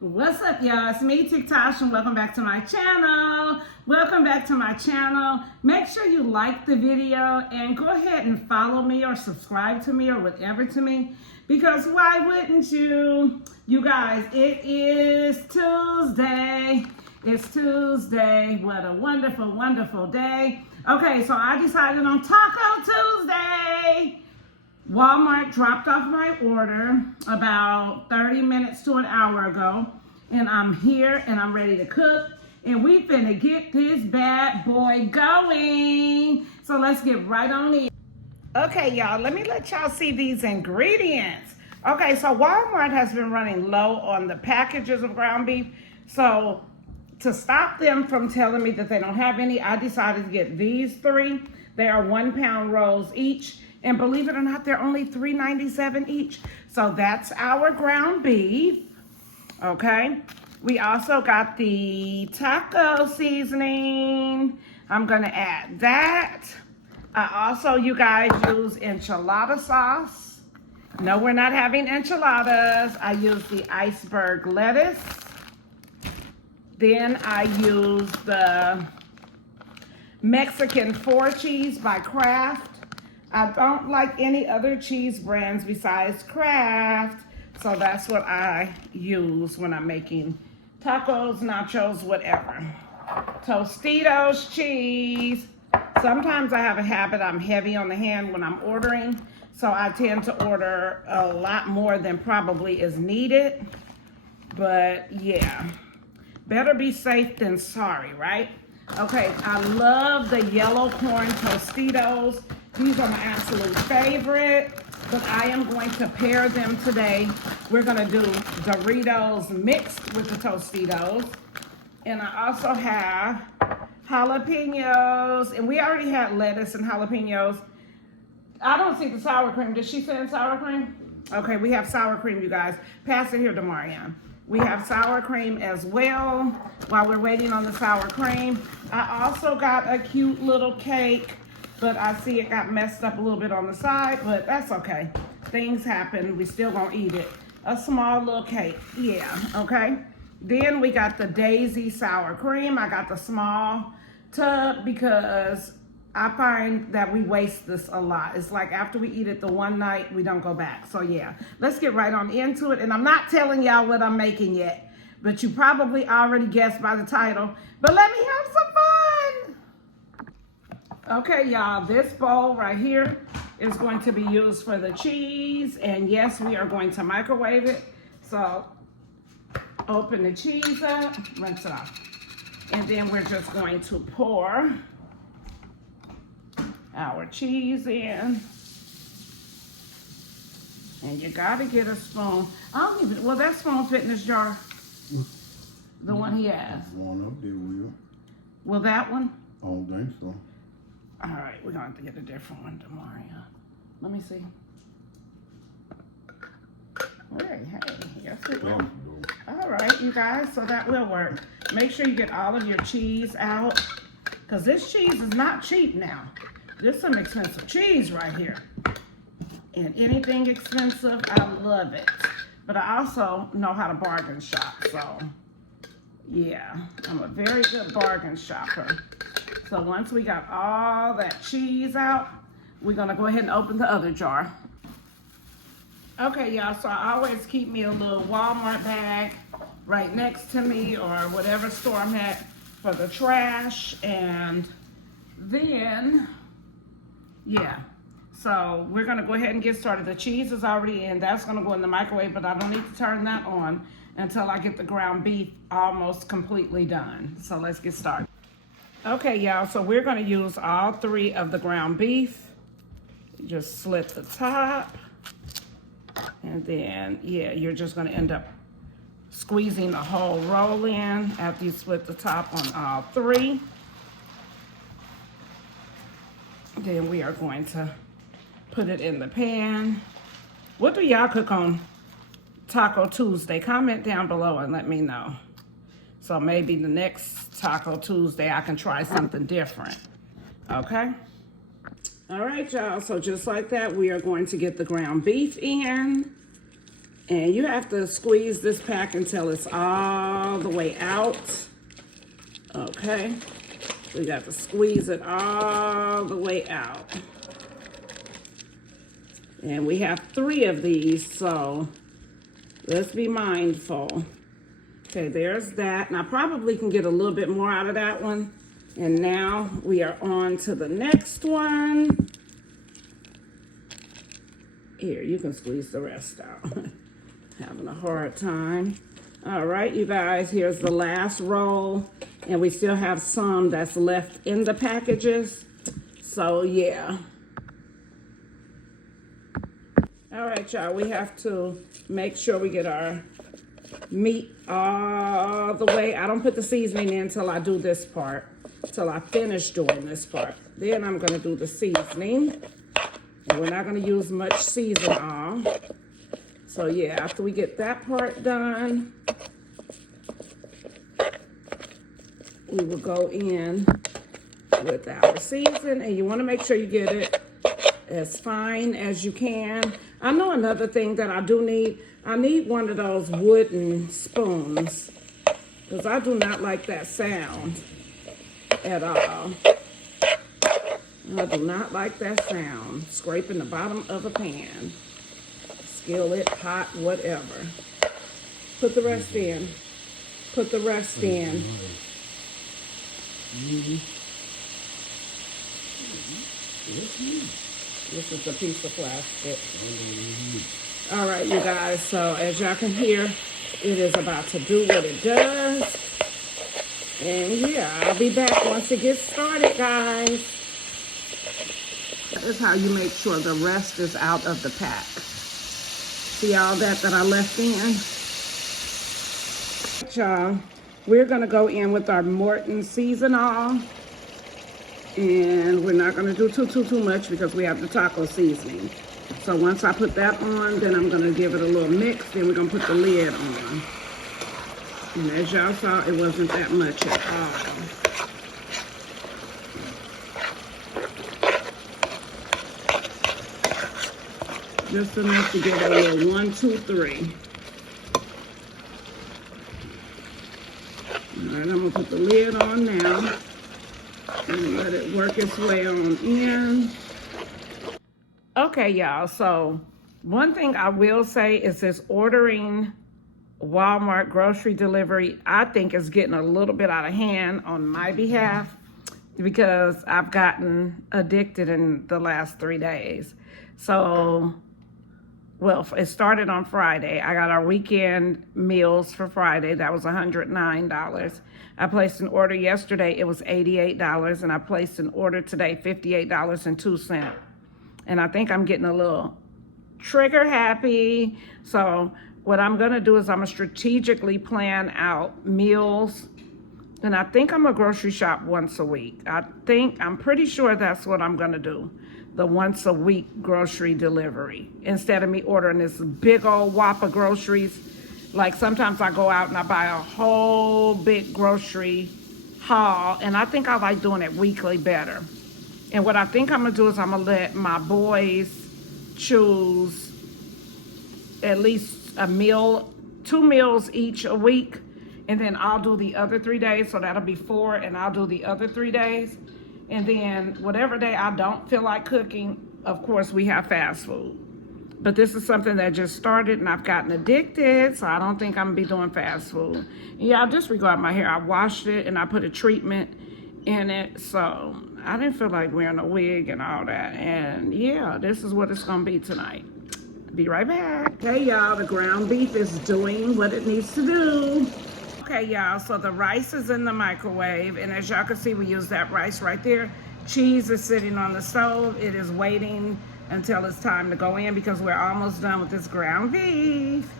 What's up, y'all? It's me, Tiktoshh, and welcome back to my channel. Welcome back to my channel. Make sure you like the video and go ahead and follow me or subscribe to me or whatever to me, because why wouldn't you? You guys, it is Tuesday. It's Tuesday. What a wonderful, wonderful day. Okay, so I decided on Taco Tuesday. Walmart dropped off my order about 30 minutes to an hour ago, and I'm here and I'm ready to cook, and we finna get this bad boy going. So let's get right on in. Okay, y'all, let me let y'all see these ingredients. Okay, so Walmart has been running low on the packages of ground beef, so to stop them from telling me that they don't have any, I decided to get these three. They are 1 pound rolls each. And believe it or not, they're only $3.97 each. So that's our ground beef, okay? We also got the taco seasoning. I'm gonna add that. I also, you guys, use enchilada sauce. No, we're not having enchiladas. I use the iceberg lettuce. Then I use the Mexican 4 cheese by Kraft. I don't like any other cheese brands besides Kraft, so that's what I use when I'm making tacos, nachos, whatever. Tostitos cheese. Sometimes I have a habit, I'm heavy on the hand when I'm ordering, so I tend to order a lot more than probably is needed. But yeah, better be safe than sorry, right? Okay, I love the yellow corn Tostitos. These are my absolute favorite, but I am going to pair them today. We're gonna do Doritos mixed with the Tostitos. And I also have jalapeños, and we already had lettuce and jalapeños. I don't see the sour cream. Did she send sour cream? Okay, we have sour cream, you guys. Pass it here to Marianne. We have sour cream as well while we're waiting on the sour cream. I also got a cute little cake, but I see it got messed up a little bit on the side, but that's okay. Things happen, we still gonna eat it. A small little cake, yeah, okay? Then we got the Daisy sour cream. I got the small tub because I find that we waste this a lot. It's like after we eat it the one night, we don't go back. So yeah, let's get right on into it. And I'm not telling y'all what I'm making yet, but you probably already guessed by the title. But let me have some fun. Okay, y'all, this bowl right here is going to be used for the cheese. And yes, we are going to microwave it. So open the cheese up, rinse it off. And then we're just going to pour our cheese in. And you gotta get a spoon. I don't even, will that spoon fit in this jar? The one he has. One up there will. Will that one? I don't think so. All right, we're gonna have to get a different one tomorrow. Let me see. Hey, yes it will. All right, you guys, so that will work. Make sure you get all of your cheese out, because this cheese is not cheap now. This is some expensive cheese right here. And anything expensive, I love it. But I also know how to bargain shop, so yeah, I'm a very good bargain shopper. So once we got all that cheese out, we're gonna go ahead and open the other jar. Okay, y'all, so I always keep me a little Walmart bag right next to me or whatever store I'm at for the trash. And then, yeah, so we're gonna go ahead and get started. The cheese is already in, that's gonna go in the microwave, but I don't need to turn that on until I get the ground beef almost completely done. So let's get started. Okay, y'all, so we're gonna use all 3 of the ground beef. Just slit the top. And then, yeah, you're just gonna end up squeezing the whole roll in after you split the top on all 3. Then we are going to put it in the pan. What do y'all cook on Taco Tuesday? Comment down below and let me know. So maybe the next Taco Tuesday I can try something different, okay? All right, y'all, so just like that, we are going to get the ground beef in. And you have to squeeze this pack until it's all the way out. Okay. We got to squeeze it all the way out. And we have 3 of these, so let's be mindful. Okay, there's that. And I probably can get a little bit more out of that one. And now we are on to the next one. Here, you can squeeze the rest out. Having a hard time. All right, you guys, here's the last roll. And we still have some that's left in the packages. So, yeah. All right, y'all, we have to make sure we get our meat all the way. I don't put the seasoning in until I do this part, till I finish doing this part. Then I'm gonna do the seasoning. And we're not gonna use much seasoning. So yeah, after we get that part done, we will go in with our season. And you wanna make sure you get it as fine as you can. I know another thing that I do need, I need one of those wooden spoons, because I do not like that sound at all. I do not like that sound, scraping the bottom of a pan, skillet, pot, whatever. Put the rest in. Put the rest in. This is a piece of plastic. All right, you guys, so as y'all can hear, it is about to do what it does. And yeah, I'll be back once it gets started, guys. This is how you make sure the rest is out of the pack. See all that I left in? Y'all, we're gonna go in with our Morton seasoning. And we're not gonna do too much because we have the taco seasoning. So once I put that on, then I'm gonna give it a little mix, then we're gonna put the lid on. And as y'all saw, it wasn't that much at all. Just enough to give it a little 1, 2, 3. All right, I'm gonna put the lid on now. And let it work its way on in. Okay, y'all, so one thing I will say is this ordering Walmart grocery delivery, I think is getting a little bit out of hand on my behalf because I've gotten addicted in the last 3 days. So, well, it started on Friday. I got our weekend meals for Friday. That was $109. I placed an order yesterday. It was $88. And I placed an order today, $58.02. And I think I'm getting a little trigger happy. So what I'm going to do is I'm going to strategically plan out meals. And I think I'm going to grocery shop once a week. I'm pretty sure that's what I'm going to do. The once a week grocery delivery. Instead of me ordering this big old whop of groceries. Like sometimes I go out and I buy a whole big grocery haul. And I think I like doing it weekly better. And what I think I'm gonna do is I'm gonna let my boys choose at least a meal, 2 meals each a week. And then I'll do the other 3 days. So that'll be 4 and I'll do the other 3 days. And then whatever day I don't feel like cooking, of course, we have fast food. But this is something that just started and I've gotten addicted, so I don't think I'm gonna be doing fast food. Yeah, I'll disregard my hair. I washed it and I put a treatment in it, so I didn't feel like wearing a wig and all that. And yeah, this is what it's gonna be tonight. Be right back. Hey y'all, the ground beef is doing what it needs to do. Okay, y'all, so the rice is in the microwave, and as y'all can see, we use that rice right there. Cheese is sitting on the stove. It is waiting until it's time to go in because we're almost done with this ground beef.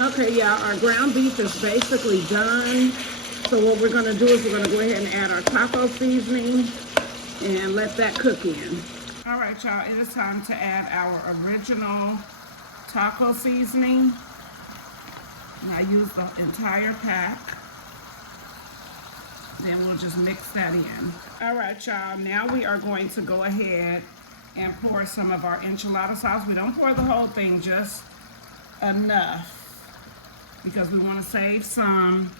Okay, y'all, our ground beef is basically done. So what we're gonna do is we're gonna go ahead and add our taco seasoning and let that cook in. All right, y'all, it is time to add our original taco seasoning. And I use the entire pack. Then we'll just mix that in. All right, y'all, now we are going to go ahead and pour some of our enchilada sauce. We don't pour the whole thing, just enough because we want to save some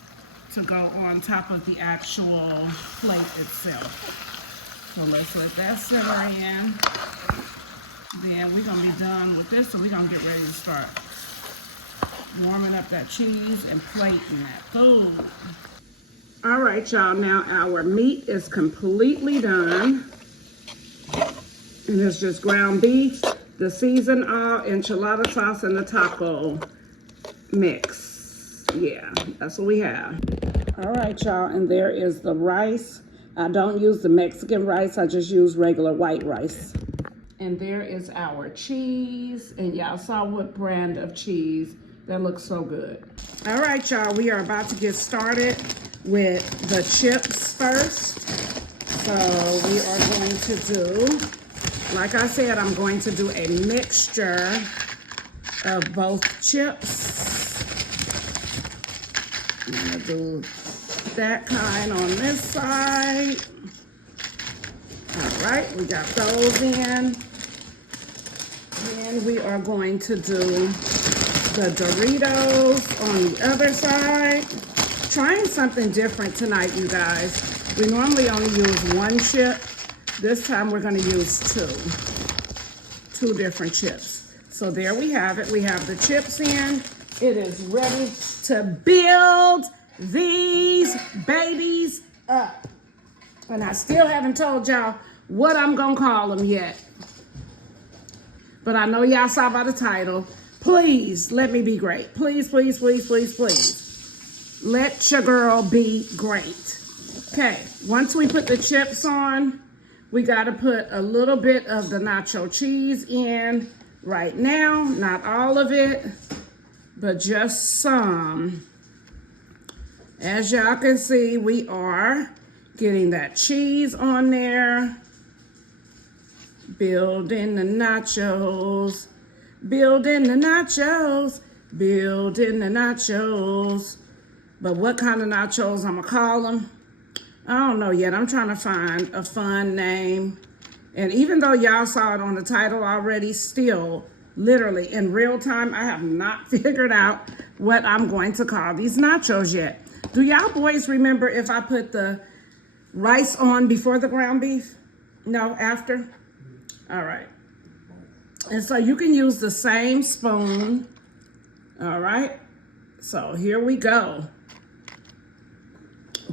to go on top of the actual plate itself. So let's let that simmer in. Then we're gonna be done with this, so we're gonna get ready to start warming up that cheese and plating that food. All right, y'all, now our meat is completely done. And it's just ground beef, the seasoned enchilada sauce, and the taco mix. Yeah, that's what we have. All right, y'all, and there is the rice. I don't use the Mexican rice, I just use regular white rice. And there is our cheese, and y'all saw what brand of cheese. That looks so good. All right, y'all, we are about to get started with the chips first. So we are going to do, like I said, I'm going to do a mixture of both chips. I'm gonna do that kind on this side. All right, we got those in. Then we are going to do the Doritos on the other side. Trying something different tonight, you guys. We normally only use one chip. This time we're gonna use two different chips. So there we have it. We have the chips in. It is ready to build these babies up. And I still haven't told y'all what I'm gonna call them yet. But I know y'all saw by the title. Please let me be great. Please, please, please, please, please. Let your girl be great. Okay, once we put the chips on, we gotta put a little bit of the nacho cheese in right now. Not all of it, but just some. As y'all can see, we are getting that cheese on there. Building the nachos. Building the nachos, building the nachos. But what kind of nachos I'm gonna call them? I don't know yet. I'm trying to find a fun name. And even though y'all saw it on the title already, still, literally, in real time, I have not figured out what I'm going to call these nachos yet. Do y'all boys remember if I put the rice on before the ground beef? No, after? All right. And so you can use the same spoon. All right. So here we go.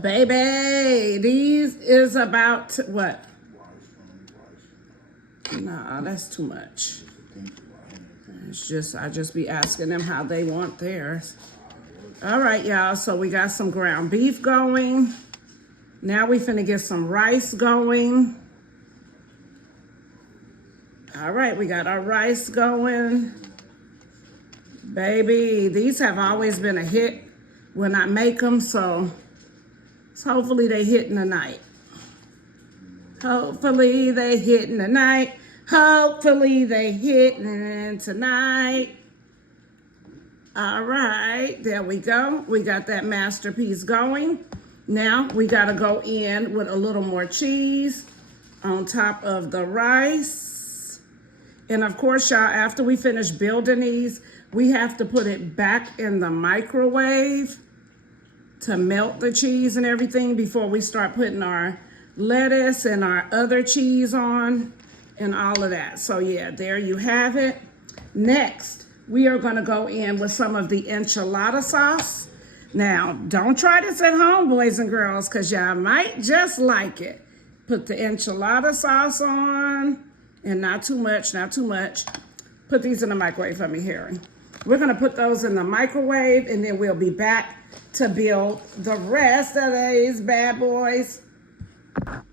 Baby, these is about what? Nah, that's too much. It's just, I just be asking them how they want theirs. All right, y'all. So we got some ground beef going. Now we finna get some rice going. All right, we got our rice going. Baby, these have always been a hit when I make them, so hopefully they hitting tonight. Hopefully they hitting tonight. Hopefully they hitting tonight. All right, there we go. We got that masterpiece going. Now we gotta go in with a little more cheese on top of the rice. And of course, y'all, after we finish building these, we have to put it back in the microwave to melt the cheese and everything before we start putting our lettuce and our other cheese on and all of that. So yeah, there you have it. Next, we are gonna go in with some of the enchilada sauce. Now, don't try this at home, boys and girls, because y'all might just like it. Put the enchilada sauce on. And not too much, not too much. Put these in the microwave for me, Harry. We're gonna put those in the microwave and then we'll be back to build the rest of these bad boys.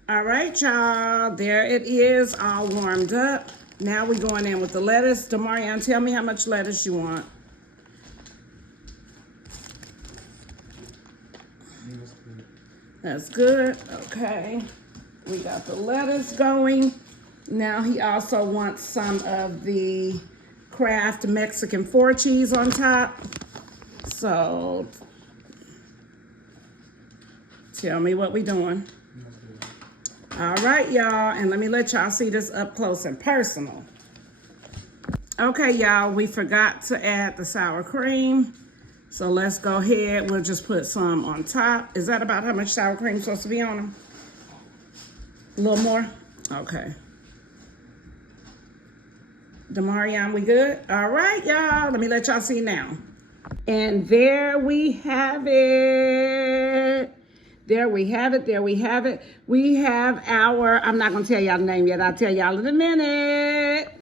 All right, y'all, there it is, all warmed up. Now we're going in with the lettuce. Demarion, tell me how much lettuce you want. That's good, okay. We got the lettuce going. Now he also wants some of the Kraft Mexican 4 cheese on top. So tell me what we doing. All right, y'all, and let me let y'all see this up close and personal. Okay, y'all, we forgot to add the sour cream. So let's go ahead. We'll just put some on top. Is that about how much sour cream is supposed to be on them? A little more? Okay. Demarion, we good? All right, y'all. Let me let y'all see now. And there we have it. There we have it. There we have it. We have our, I'm not going to tell y'all the name yet. I'll tell y'all in a minute.